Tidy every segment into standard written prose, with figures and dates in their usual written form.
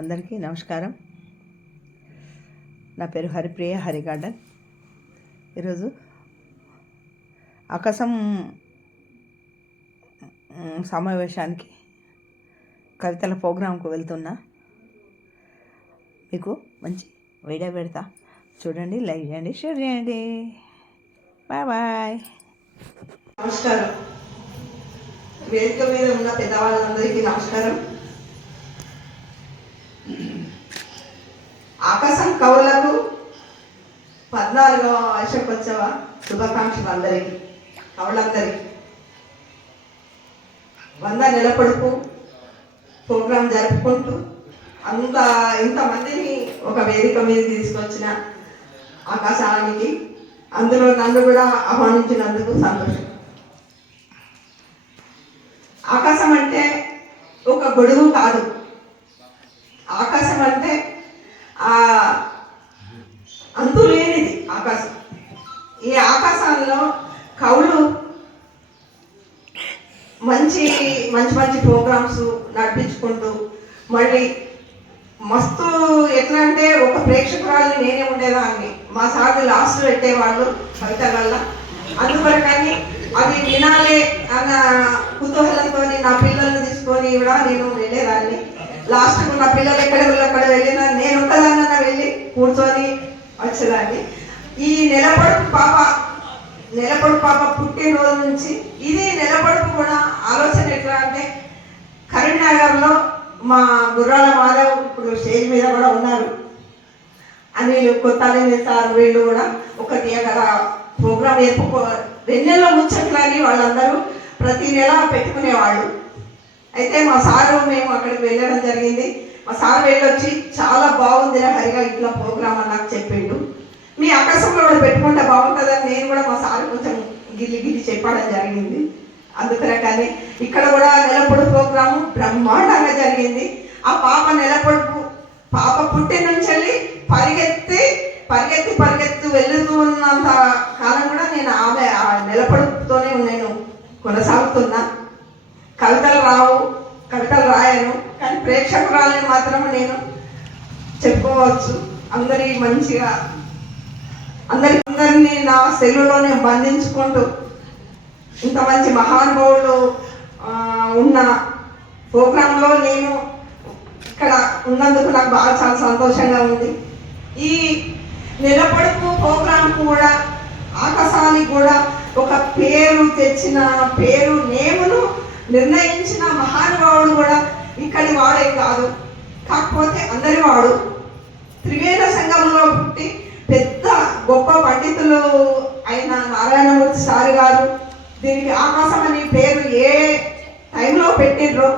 అందరికీ నమస్కారం. నా పేరు హరిప్రియ హరిగార్డెన్. ఈరోజు ఆకాశం సమావేశానికి కవితల ప్రోగ్రాంకు వెళ్తున్నా. మీకు మంచి వీడియో పెడతా, చూడండి, లైక్ చేయండి, షేర్ చేయండి. Bye bye. నమస్కారం. వేదిక మీద ఉన్న పెద్దవాళ్ళందరికీ నమస్కారం. ఆకాశం కవులకు 14వ వార్షికోత్సవ శుభాకాంక్షలు అందరికీ, కవులందరికీ. 100 నెల పొడుపు ప్రోగ్రాం జరుపుకుంటూ ఇంతమందిని ఒక వేదిక మీద తీసుకొచ్చిన ఆకాశానికి, అందులో నన్ను కూడా ఆహ్వానించినందుకు సంతోషం. ఆకాశం అంటే ఒక గొడుగు కాదు. ఆకాశం అంటే అంతు లేనిది ఆకాశం. ఈ ఆకాశంలో కవులు మంచి మంచి ప్రోగ్రామ్స్ నడిపించుకుంటూ, మళ్ళీ మస్తు ఎట్లా అంటే ఒక ప్రేక్షకురాలని నేనే ఉండేదాన్ని. మా సార్ లాస్ట్ పెట్టేవాళ్ళు కవిత వల్ల. అందువరకని అది వినాలి అన్న కుతూహలంతో నా పిల్లల్ని తీసుకొని కూడా నేను వెళ్ళేదాన్ని. లాస్ట్కు నా పిల్లలు ఎక్కడ వెళ్ళినా నేను ఒక్కదాన్న వెళ్ళి కూర్చొని వచ్చేదాన్ని. ఈ నెలపొడుపు పాప పుట్టినరోజు నుంచి ఇది నెలపొడుపు కూడా ఆలోచన ఎట్లా అంటే, కరీంనగర్లో మా గుర్రాల మాధవ్ ఇప్పుడు స్టేజ్ మీద కూడా ఉన్నారు. అనిల్ కొత్తాలి సార్ వీళ్ళు కూడా ఒకటి అక్కడ ప్రోగ్రాం 2 నెలల ముచ్చట్లని వాళ్ళందరూ ప్రతి నెల పెట్టుకునేవాళ్ళు. అయితే మా సారు మేము అక్కడికి వెళ్ళడం జరిగింది. మా సార్ వెళ్ళొచ్చి చాలా బాగుంది హరిగా ఇట్లా ప్రోగ్రామ్ అని నాకు చెప్పిండు. మీ ఆకాశంలో కూడా పెట్టుకుంటే బాగుంటుందని నేను కూడా మా సార్ కొంచెం గిల్లి చెప్పడం జరిగింది. అందుకనే కానీ ఇక్కడ కూడా నెలపొడుపు ప్రోగ్రాము బ్రహ్మాండంగా జరిగింది. ఆ పాప పుట్టిన నుంచి వెళ్ళి పరిగెత్తి వెళ్తూ ఉన్నంత కాలం కూడా నేను ఆమె నెలపొడుపుతోనే నేను కొనసాగుతున్నా. కవితలు రాయను, కానీ ప్రేక్షకురాలని మాత్రం నేను చెప్పుకోవచ్చు. అందరినీ నా సెల్లులోనే బంధించుకుంటూ ఇంత మంచి మహానుభావులు ఉన్న ప్రోగ్రాంలో నేను ఇక్కడ ఉన్నందుకు నాకు చాలా సంతోషంగా ఉంది. ఈ నెలపొడుపు ప్రోగ్రాం కూడా ఆకాశానికి కూడా ఒక నేమును నిర్ణయించిన మహానుభావుడు కూడా ఇక్కడి వాడే కాదు, కాకపోతే అందరి వాడు. త్రివేద సంఘంలో పుట్టి పెద్ద గొప్ప పండితులు అయిన నారాయణమూర్తి సార్ గారు దీనికి ఆకాశం అనే పేరు ఏ టైంలో పెట్టిండ్రో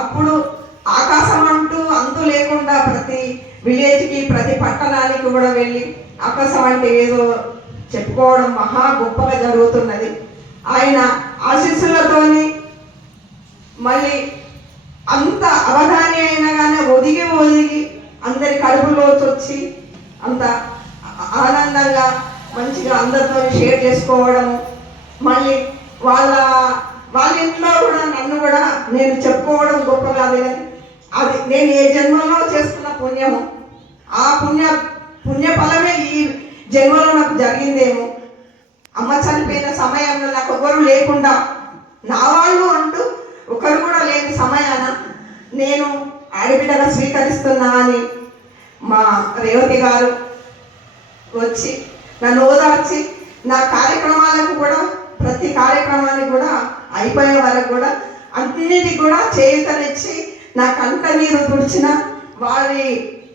అప్పుడు ఆకాశం అంటూ అంతు లేకుండా ప్రతి విలేజ్కి, ప్రతి పట్టణానికి కూడా వెళ్ళి ఆకాశం అంటే ఏదో చెప్పుకోవడం మహా గొప్పగా జరుగుతున్నది. ఆయన ఆశీస్సులతోని మళ్ళీ అంత అవధాని అయినా కానీ ఒదిగి అందరి కడుపులోకి వచ్చి అంత ఆనందంగా మంచిగా అందరితో షేర్ చేసుకోవడము, మళ్ళీ వాళ్ళ ఇంట్లో కూడా నన్ను కూడా నేను చెప్పుకోవడం గొప్ప కాదు, కానీ అది నేను ఏ జన్మలో చేసుకున్న పుణ్యము, ఆ పుణ్య ఫలమే ఈ జన్మలో నాకు జరిగిందేమో. అమ్మ చనిపోయిన సమయంలో నాకు ఎవరు లేకుండా, నా వాళ్ళు అంటూ ఒకరు కూడా లేని సమయాన నేను ఆడబిడ్డగా స్వీకరిస్తున్నా అని మా రేవతి గారు వచ్చి నన్ను ఓదార్చి నా కార్యక్రమాలకు కూడా, ప్రతి కార్యక్రమానికి కూడా అయిపోయే వరకు కూడా అన్నిటికి కూడా చేయూతనిచ్చి నా కంట నీరు తుడిచిన వారి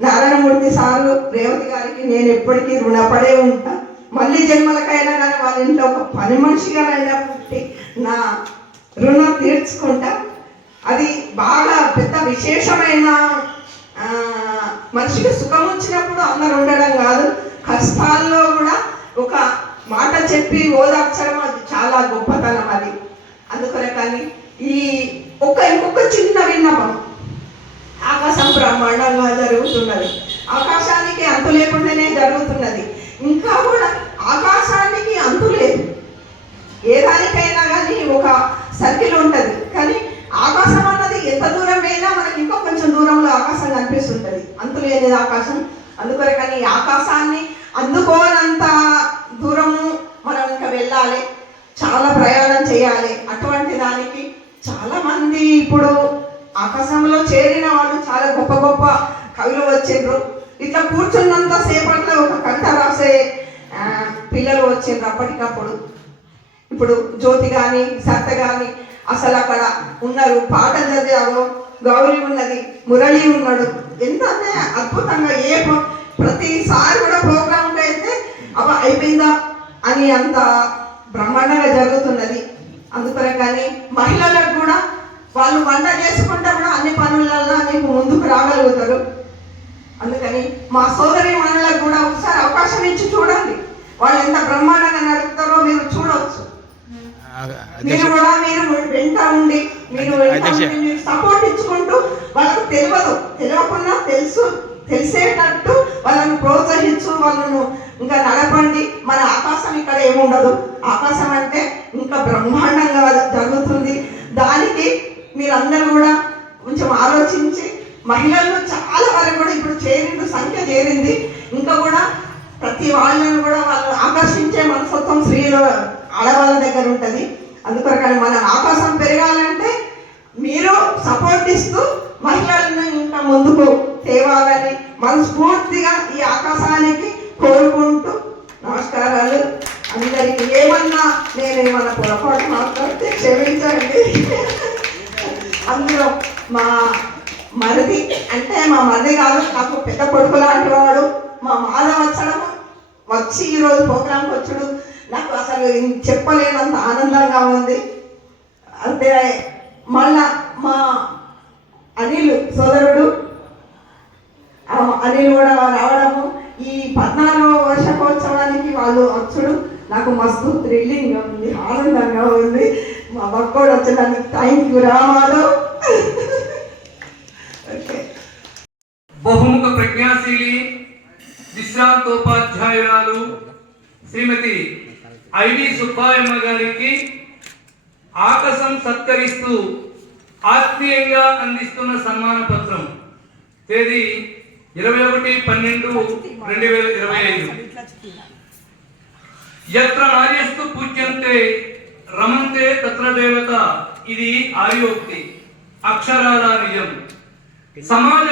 నారాయణమూర్తి సారు రేవతి గారికి నేను ఎప్పటికీ రుణపడే ఉంటా. మళ్ళీ జన్మలకైనా కానీ వాళ్ళ ఇంట్లో ఒక పని మనిషిగా పుట్టి నా రుణం తీర్చుకుంటా. అది బాగా పెద్ద విశేషమైన మనిషికి సుఖం వచ్చినప్పుడు అందరు ఉండడం కాదు, కష్టాల్లో కూడా ఒక మాట చెప్పి ఓదార్చడం అది చాలా గొప్పతనం. అది అందుకనే కానీ ఇంకొక చిన్న విన్నపం, ఆకాశం బ్రహ్మాండంగా జరుగుతున్నది, ఆకాశానికి అంతు లేకుండానే జరుగుతున్నది. ఇంకా కూడా ఆకాశానికి అంతు లేదు. ఏ దానికైనా కానీ ఒక సర్కిల్ ఉంటుంది, కానీ ఆకాశం అన్నది ఎంత దూరం అయినా మనకి ఇంకో కొంచెం దూరంలో ఆకాశం కనిపిస్తుంది. లేనిది ఆకాశం. అందుకొరకని ఈ ఆకాశాన్ని అందుకోనంత దూరము మనం ఇంకా వెళ్ళాలి, చాలా ప్రయాణం చేయాలి. అటువంటి దానికి చాలా మంది ఇప్పుడు ఆకాశంలో చేరిన వాళ్ళు చాలా గొప్ప గొప్ప కవులు వచ్చిండ్రు. ఇట్లా కూర్చున్నంత సేపట్లో ఒక కవిత రాసే పిల్లలు వచ్చిండ్రు అప్పటికప్పుడు. ఇప్పుడు జ్యోతి కానీ సత్త కానీ అసలు అక్కడ ఉన్నారు. పాట చదివారు, గౌరీ ఉన్నది, మురళి ఉన్నాడు. ఎంత అద్భుతంగా ప్రతిసారి కూడా ప్రోగ్రాంకి అయితే అయిపోయిందా అని అంత బ్రహ్మాండంగా జరుగుతున్నది. అందుకనే కానీ మహిళలకు కూడా వాళ్ళు వంట చేసుకుంటే కూడా అన్ని పనులలో నీకు ముందుకు రాగలుగుతారు. అందుకని మా సోదరి మనులకు కూడా ఒకసారి అవకాశం ఇచ్చి చూడండి, వాళ్ళు ఎంత బ్రహ్మాండంగా నడుపుతారో మీరు చూడవచ్చు. మీరు కూడా మీరు వెంట ఉండి మీరు సపోర్ట్ ఇచ్చుకుంటూ వాళ్ళకు తెలియకుండా తెలిసేటట్టు వాళ్ళను ప్రోత్సహించు, వాళ్ళను ఇంకా నడపండి. మన ఆకాశం ఇక్కడ ఏముండదు, ఆకాశం అంటే ఇంకా బ్రహ్మాండంగా జరుగుతుంది. దానికి మీరందరూ కూడా కొంచెం ఆలోచించి, మహిళలు చాలా వరకు కూడా ఇప్పుడు సంఖ్య చేరింది. ఇంకా కూడా ప్రతి వాళ్ళని కూడా వాళ్ళు ఆకర్షించే మనస్తత్వం స్త్రీలు ఆడవాళ్ళ దగ్గర ఉంటుంది. అందుకొరకని మన ఆకాశం పెరగాలంటే మీరు సపోర్ట్ ఇస్తూ మహిళలను ఇంకా ముందుకు తేవాలని మనస్ఫూర్తిగా ఈ ఆకాశానికి కోరుకుంటూ నమస్కారాలు అందరికీ. నేనేమన్నా పొరపాటు మాట్లాడితే క్షమించండి. అందులో మా మరిది అంటే మా మరిది కాదు, నాకు పెద్ద కొడుకు లాంటి వాడు మా మాధవ వచ్చి ఈరోజు ప్రోగ్రాంకి వచ్చాడు. నాకు అసలు చెప్పలేనంత ఆనందంగా ఉంది. అంతే మళ్ళా మా అనిల్ సోదరుడు అనిల్ కూడా రావడము, ఈ 14వ వర్షపోత్సవానికి వాళ్ళు వచ్చుడు నాకు మస్తు థ్రిల్లింగ్గా ఉంది, ఆనందంగా ఉంది. మా బక్కోడు వచ్చినందుకు థ్యాంక్ యూ రామాలు. బహుముఖ ప్రజ్ఞాశీలి విశ్రాంతోపాధ్యాయురాలు శ్రీమతి ఐవి సుబ్బాయమ్మ గారికి ఆకాశం సత్కరిస్తూ ఆత్మీయంగా అందిస్తున్న సన్మాన పత్రం. తేదీ 21/12/2025. యత్ర నార్యస్తు పూజ్యంతే రమంతే తత్ర దేవత. ఇది ఆర్యోక్తి, అక్షరాల నిజం. సమాజ